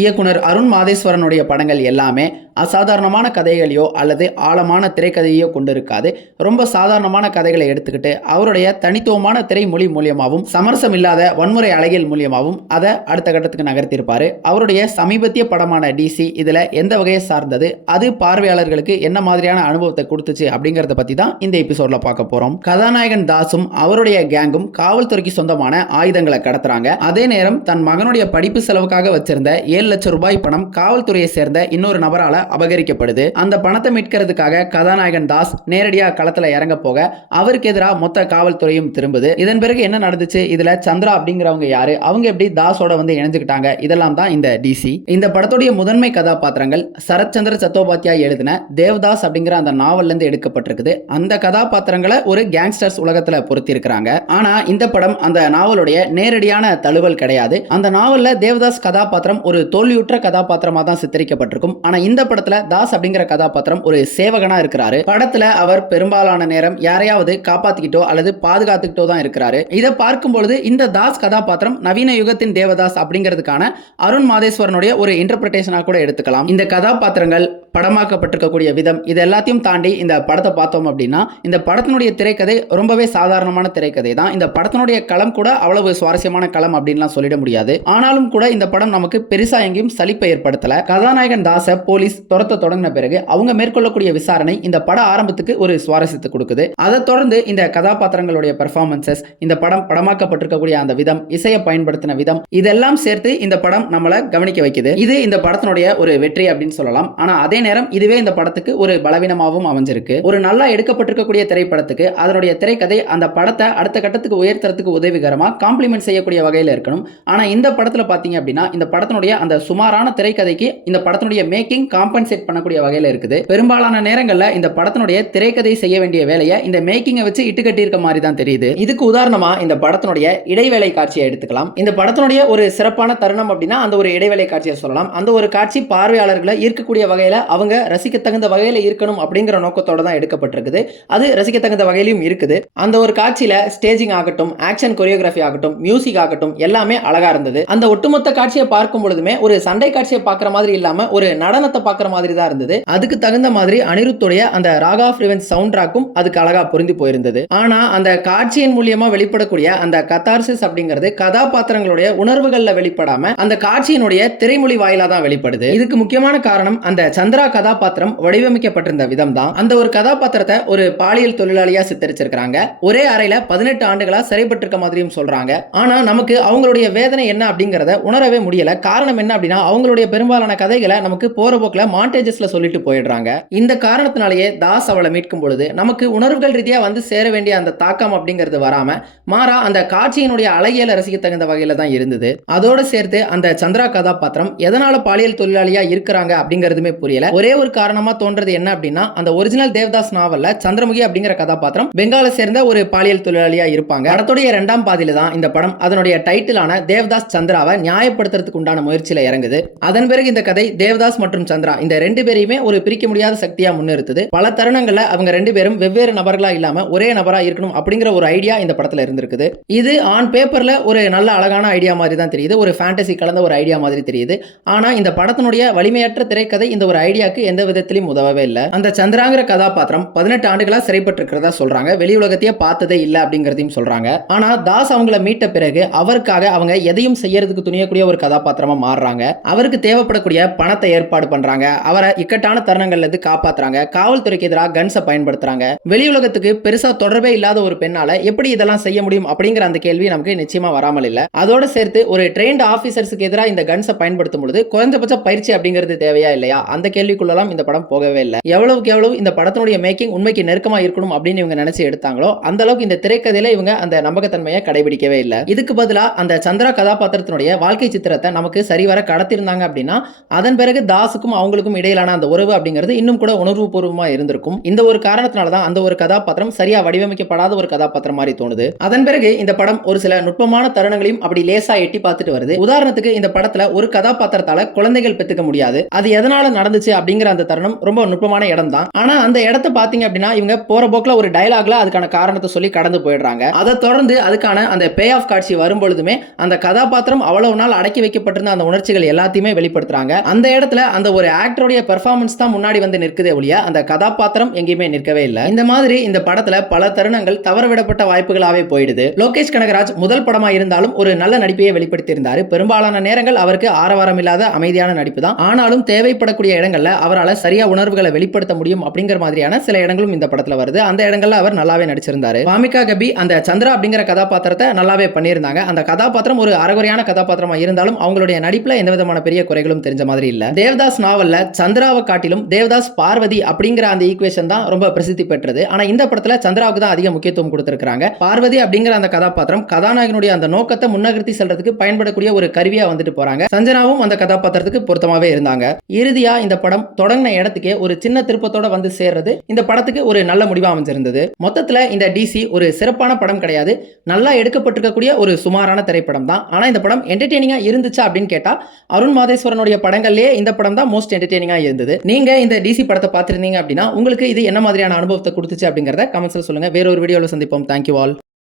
இயக்குனர் அருண் மாதேஸ்வரனுடைய படங்கள் எல்லாமே அசாதாரணமான கதைகளையோ அல்லது ஆழமான திரைக்கதையோ கொண்டிருக்காது. ரொம்ப சாதாரணமான கதைகளை எடுத்துக்கிட்டு அவருடைய தனித்துவமான திரைமொழி மூலியமாகவும் சமரசம் இல்லாத வன்முறை அழகியல் மூலியமாகவும் அதை அடுத்த கட்டத்துக்கு நகர்த்தியிருப்பாரு. அவருடைய சமீபத்திய படமான டிசி இதில் எந்த வகையை சார்ந்தது, அது பார்வையாளர்களுக்கு என்ன மாதிரியான அனுபவத்தை கொடுத்துச்சு அப்படிங்கிறத பற்றி தான் இந்த எபிசோட்ல பார்க்க போகிறோம். கதாநாயகன் தாஸும் அவருடைய கேங்கும் காவல்துறைக்கு சொந்தமான ஆயுதங்களை கடத்துறாங்க. அதே நேரம் தன் மகனுடைய படிப்பு செலவுக்காக வச்சிருந்த 7 லட்சம் ரூபாய் பணம் காவல்துறையை சேர்ந்த இன்னொரு நபரால அபகரிக்கப்படுது. அந்த பணத்தை மீட்கிறதுக்காக கதாநாயகன் தாஸ் நேரடியா களத்துல இறங்க போக அவருக்கு எதிராக மொத்த காவல்துறையும் திரும்புது. இதன் பிறகு என்ன நடந்துச்சு, இதுல சந்திரா அப்படிங்கிறவங்க யாரு, அவங்க எப்படி தாஸோட வந்து இணைஞ்சுக்கிட்டாங்க, இதெல்லாம் தான் இந்த டிசி. இந்த படத்துடைய முதன்மை கதாபாத்திரங்கள் சரத்சந்திர சட்டோபாத்யாய் எழுதின தேவதாஸ் அப்படிங்கிற அந்த நாவல்ல இருந்து எடுக்கப்பட்டிருக்குது. அந்த கதாபாத்திரங்களை ஒரு கேங்ஸ்டர்ஸ் உலகத்துல பொருத்தி இருக்கிறாங்க. ஆனா இந்த படம் அந்த நாவலுடைய நேரடியான தழுவல் கிடையாது. அந்த நாவல்ல தேவதாஸ் கதாபாத்திரம் ஒரு தோல்வியுற்ற கதாபாத்திரமா தான் சித்தரிக்கப்பட்டிருக்கும். ஆனா இந்த படத்துல தாஸ் அப்படிங்கிற கதாபாத்திரம் ஒரு சேவகனா இருக்கிறாரு. படத்துல அவர் பெரும்பாலான நேரம் யாரையாவது காப்பாத்திக்கிட்டோ அல்லது பாதுகாத்துக்கிட்டோ தான் இருக்கிறாரு. இதை பார்க்கும் பொழுது இந்த தாஸ் கதாபாத்திரம் நவீன யுகத்தின் தேவதாஸ் அப்படிங்கிறதுக்கான அருண் மாதேஸ்வரனுடைய ஒரு இன்டர்பிரேஷனா கூட எடுத்துக்கலாம். இந்த கதாபாத்திரங்கள் படமாக்கப்பட்டிருக்கக்கூடிய விதம் இது எல்லாத்தையும் தாண்டி இந்த படத்தை பார்த்தோம் அப்படின்னா இந்த படத்தினுடைய திரைக்கதை ரொம்பவே சாதாரணமான திரைக்கதை தான். இந்த படத்தினுடைய களம் கூட அவ்வளவு சுவாரஸ்யமான களம் அப்படின்லாம் சொல்லிட முடியாது. ஆனாலும் கூட இந்த படம் நமக்கு பெருசா எங்கேயும் சலிப்பை ஏற்படுத்தல. கதாநாயகன் தாஸை போலீஸ் துரத்த தொடங்கின பிறகு அவங்க மேற்கொள்ளக்கூடிய விசாரணை இந்த பட ஆரம்பத்துக்கு ஒரு சுவாரஸ்யத்தை கொடுக்குது. அதை தொடர்ந்து இந்த கதாபாத்திரங்களுடைய பெர்ஃபார்மன்சஸ், இந்த படம் படமாக்கப்பட்டிருக்கக்கூடிய அந்த விதம், இசையை பயன்படுத்தின விதம், இதெல்லாம் சேர்த்து இந்த படம் நம்மளை கவனிக்க வைக்குது. இது இந்த படத்தினுடைய ஒரு வெற்றி அப்படின்னு சொல்லலாம். ஆனா அதே நேரம் இதுவே இந்த படத்துக்கு ஒரு பலவீனமாகவும் அமைஞ்சிருக்கு. ஒரு நல்லா எடுக்கப்பட்டிருக்கக்கூடிய திரைப்படத்துக்கு அதனுடைய திரைக்கதை அந்த படத்தை அடுத்த கட்டத்துக்கு உயர்த்துறதுக்கு உதவிகரமா காம்ப்ளிமெண்ட் செய்யக்கூடிய வகையில் இருக்கணும். ஆனா இந்த படத்துல பாத்தீங்க அப்படின்னா இந்த படத்தினுடைய அந்த சுமாரான திரைக்கதைக்கு இந்த படத்தினுடைய மேக்கிங் காம்பன்சேட் பண்ணக்கூடிய வகையில் இருக்குது. பெரும்பாலான நேரங்கள்ல இந்த படத்தினுடைய திரைக்கதை செய்ய வேண்டிய வேலையை இந்த மேக்கிங்கை வச்சு இட்டுக்கட்டி இருக்க மாதிரி தான் தெரியுது. இதுக்கு உதாரணமா இந்த படத்தினுடைய இடைவேளை காட்சியை எடுத்துக்கலாம். இந்த படத்தினுடைய ஒரு சிறப்பான தருணம் அப்படின்னா அந்த ஒரு இடைவேளை காட்சியை சொல்லலாம். அந்த ஒரு காட்சி பார்வையாளர்களை ஈர்க்கக்கூடிய வகையில அவங்க ரசிக்க தகுந்த வகையில இருக்கணும் அப்படிங்கிற நோக்கத்தோட தான் எடுக்கப்பட்டிருக்குது. அது ரசிக்க தகுந்த வகையிலும் இருக்குது. அந்த ஒரு காட்சியில ஸ்டேஜிங் ஆகட்டும், ஆக்ஷன் கொரியோகிராஃபி ஆகட்டும், மியூசிக் ஆகட்டும் எல்லாமே அழகா இருந்தது. அந்த ஒட்டுமொத்த காட்சியை பார்க்கும் பொழுதுமே ஒரு சண்டை காட்சியை பார்க்குற மாதிரி இல்லாம ஒரு நடனத்தை பார்க்குற மாதிரி தான் இருந்தது. அதுக்கு தகுந்த மாதிரி அனிருத்துடைய அந்த ராக் ஆஃப் ரிவெஞ்ச் சவுண்ட் ட்ராக்கும் அதுக்கு அழகா பொருந்தி போயிருந்தது. ஆனா அந்த காட்சியின் மூலியமா வெளிப்படக்கூடிய அந்த கதார்சிஸ் அப்படிங்கிறது கதாபாத்திரங்களுடைய உணர்வுகள்ல வெளிப்படாம அந்த காட்சியினுடைய திரைமொழி வாயிலா தான் வெளிப்படுது. இதுக்கு முக்கியமான காரணம் அந்த சந்திரா கதாபாத்திரம் வடிவமைக்கப்பட்டிருந்த விதம் தான். அந்த ஒரு கதாபாத்திரத்தை ஒரு பாலியல் தொழிலாளியா சித்தரிச்சிருக்காங்க. ஒரே அறையில 18 ஆண்டுகளா சிறைப்பட்டிருக்க மாதிரியும் சொல்றாங்க. ஆனா நமக்கு அவங்களுடைய வேதனை என்ன அப்படிங்கறத உணரவே முடியல. காரணம் என்ன அப்படின்னா அவங்களுடைய பெரும்பாலான கதைகளை நமக்கு போற போக்குல மாண்டேஜஸ்ல சொல்லிட்டு போயிடுறாங்க. இந்த காரணத்தினாலேயே தாஸ் அவளை மீட்கும் பொழுது நமக்கு உணர்வுகள் ரீதியா வந்து சேர வேண்டிய அந்த தாக்கம் அப்படிங்கிறது வராம மாறா அந்த காட்சியினுடைய அழகியல ரசிக்க தகுந்த வகையில தான் இருந்தது. அதோட சேர்த்து அந்த சந்திரா கதாபாத்திரம் எதனால பாலியல் தொழிலாளியா இருக்கிறாங்க அப்படிங்கிறதுமே புரியல. ஒரே ஒரு காரணமா தோன்றது என்ன அப்படின்னா அந்த ஒரிஜினல் தேவதாஸ் நாவல்ல சந்திரமுகி அப்படிங்கிற கதாபாத்திரம் பெங்காலை சேர்ந்த ஒரு பாலியல் தொழிலாளியா இருப்பாங்க. படத்துடைய 2ஆம் பாதியில தான் இந்த படம் அதனுடைய டைட்டிலான தேவதாஸ் சந்திராவை நியாயப்படுத்துறதுக்கு உண்டான முயற்சியில இறங்குது. அதன் பிறகு இந்த கதை தேவதாஸ் மற்றும் சந்திரா இந்த 2 பேரையுமே ஒரு பிரிக்க முடியாத சக்தியா முன்னிறுத்துது. பல தருணங்கள்ல அவங்க 2 பேரும் வெவ்வேறு நபர்களா இல்லாம ஒரே நபரா இருக்கணும் அப்படிங்கிற ஒரு ஐடியா இந்த படத்துல இருந்திருக்குது. இது ஆன் பேப்பர்ல ஒரு நல்ல அழகான ஐடியா மாதிரி தான் தெரியுது. ஒரு ஃபேண்டசி கலந்த ஒரு ஐடியா மாதிரி தெரியுது. ஆனா இந்த படத்தினுடைய வலிமையற்ற திரைக்கதை இந்த ஒரு ஐடியாக்கு எந்த விதத்திலும் உதவவே இல்லை. அந்த சந்திராங்கிற கதாபாத்திரம் 18 ஆண்டுகளா சிறைப்பட்டிருக்கிறதா சொல்றாங்க. வெளி உலகத்தையே பார்த்ததே இல்லை அப்படிங்கிறதையும் சொல்றாங்க. ஆனா தாஸ் அவங்கள மீட்ட பிறகு அவருக்காக அவங்க எதையும் செய்யறதுக்கு துணியக்கூடிய ஒரு கதாபாத்திரமா மாறுறாங்க. அவருக்கு தேவைப்படக்கூடிய பணத்தை ஏற்பாடு பண்றாங்க. அவரை இக்கட்டான தருணங்கள்ல இருந்து காப்பாத்துறாங்க. காவல்துறைக்கு எதிராக கன்ஸை பயன்படுத்துறாங்க. வெளி உலகத்துக்கு பெருசா தொடர்பே இல்லாத ஒரு பெண்ணால எப்படி இதெல்லாம் செய்ய முடியும் அப்படிங்கிற அந்த கேள்வி நமக்கு நிச்சயமா வராமல் இல்லை. அதோட சேர்த்து ஒரு ட்ரெயின்ட் ஆபீசர்ஸ்க்கு எதிராக இந்த கன்ஸை பயன்படுத்தும் பொழுது குறைஞ்சபட்ச பயிற்சி அப்படிங்கிறது தேவையா இல்லையா, அந்த கேள்விக்குள்ளலாம் இந்த படம் போகவே இல்லை. எவ்வளவுக்கு எவ்வளவு இந்த படத்தினுடைய மேக்கிங் உண்மைக்கு நெருக்கமா இருக்கணும் அப்படின்னு இவங்க நினைச்சு எடுத்தாங்களோ அந்த அளவுக்கு இந்த திரைக்கதையில இவங்க அந்த நம்பகத்தன்மையை கடைபிடிக்கவே இல்லை. இதுக்கு பதிலா அந்த சந்திரா கதாபாத்திரத்தினுடைய வாழ்க்கை சித்திரத்தை நமக்கு சரிவர கடத்திருந்தாங்க அப்படின்னா அதன் பிறகு தாஸுக்கும் அவங்களுக்கும் இடையிலான அந்த உறவு அப்படிங்கிறது இன்னும் கூட உணர்வு பூர்வமா இருந்திருக்கும். இந்த ஒரு காரணத்தினாலதான் அந்த ஒரு கதாபாத்திரம் சரியா வடிவமைக்கப்படாத ஒரு கதாபாத்திரம் மாதிரி தோணுது. அதன் பிறகு இந்த படம் ஒரு சில நுட்பமான தருணங்களையும் அப்படி லேசா எட்டி பார்த்துட்டு வருது. உதாரணத்துக்கு இந்த படத்துல ஒரு கதாபாத்திரத்தால குழந்தைகள் பெத்துக்க முடியாது. அது எதனால நடந்துச்சு அப்படிங்கிற அந்த தருணம் ரொம்ப நுட்பமான இடம் தான். ஆனா அந்த இடத்த பாத்தீங்க அப்படின்னா இவங்க போற போக்குல ஒரு டயலாக்ல அதுக்கான காரணத்தை சொல்லி கடந்து போயிடுறாங்க. அதை தொடர்ந்து அதுக்கான அந்த பே ஆஃப் காட்சி வரும் பொழுதுமே அந்த கதாபாத்திரம் அவ்வளவு நாள் அடக்கி வைக்கப்பட்டிருந்த அந்த உணர்ச்சிகள் எல்லாத்தையுமே வெளிப்படுத்துறாங்க. அந்த இடத்துல அந்த ஒரு ஆக்டருடைய பெர்ஃபார்மன்ஸ் தான் முன்னாடி வந்து நிற்குதே ஒழிய அந்த கதாபாத்திரம் எங்கேயுமே நிற்கவே இல்லை. இந்த மாதிரி இந்த படத்துல பல தருணங்கள் தவறவிடப்பட்ட வாய்ப்புகளாவே போயிடுது. லோகேஷ் கனகராஜ் முதல் படமா இருந்தாலும் ஒரு நல்ல நடிப்பையே வெளிப்படுத்தி இருந்தாரு. பெரும்பாலான நேரங்கள் அவருக்கு ஆரவாரம் இல்லாத அமைதியான நடிப்பு தான். ஆனாலும் தேவைப்படக்கூடிய இடங்கள்ல அவரால் சரியா உணர்வுகளை வெளிப்படுத்த முடியும் அப்படிங்கிற மாதிரியான சில இடங்களும் இந்த படத்துல வருது. அந்த இடங்கள்ல அவர் நல்லாவே நடிச்சிருந்தாரு. வாமிகா கபி அந்த சந்திரா அப்படிங்கிற கதாபாத்திரத்தை நல்லாவே பண்ணியிருந்தாங்க. அந்த கதாபாத்திரம் ஒரு அரைகுறையான கதாபாத்திரமா இருந்தாலும் அவங்களுடைய நடிப்புல எந்த விதமான பெரிய குறைகளும் தெரிஞ்ச மாதிரி இல்ல. தேவதாஸ் நாவல்ல சந்திராவை காட்டிலும் தேவதாஸ் பார்வதி அப்படிங்கிற அந்த ஈக்குவேஷன் தான் ரொம்ப பிரசித்தி பெற்றது. ஆனா இந்த படத்துல சந்திராவுக்கு தான் அதிக முக்கியத்துவம் கொடுத்திருக்காங்க. பார்வதி அப்படிங்கிற அந்த கதாபாத்திரம் கதாநாயகனுடைய அந்த நோக்கத்தை முன்னகர்த்தி செல்றதுக்கு பயன்படக்கூடிய ஒரு கருவியா வந்துட்டு போறாங்க. சஞ்சனாவும் அந்த கதாபாத்திரத்துக்கு பொருத்தமாவே இருந்தாங்க. இறுதியா இந்த படம் தொடங்கின இடத்துக்கே ஒரு சின்ன திருப்பத்தோட வந்து சேர்றது இந்த படத்துக்கு ஒரு நல்ல முடிவா அமைஞ்சிருந்தது. மொத்தத்துல இந்த டிசி ஒரு சிறப்பான படம் கிடையாது, நல்லா எடுக்கப்பட்டிருக்கக்கூடிய ஒரு சுமாரான திரைப்படம் தான். ஆனா இந்த படம் என்டர்டெய்னிங்கா இருந்துச்சா அப்படின்னு கேட்டா அருண் மாதேஸ்வரனுடைய படங்கள்லயே இந்த படம் தான் மோஸ்ட் என்டர்டெய்னிங்கா இருந்தது. நீங்க இந்த டிசி படத்தை பார்த்திருந்தீங்க அப்படின்னா உங்களுக்கு இது என்ன மாதிரியான அனுபவத்தை கொடுத்துச்சு அப்படிங்கறத கமெண்ட்ஸ்ல சொல்லுங்க. வேற ஒரு வீடியோல சந்திப்போம். Thank you all.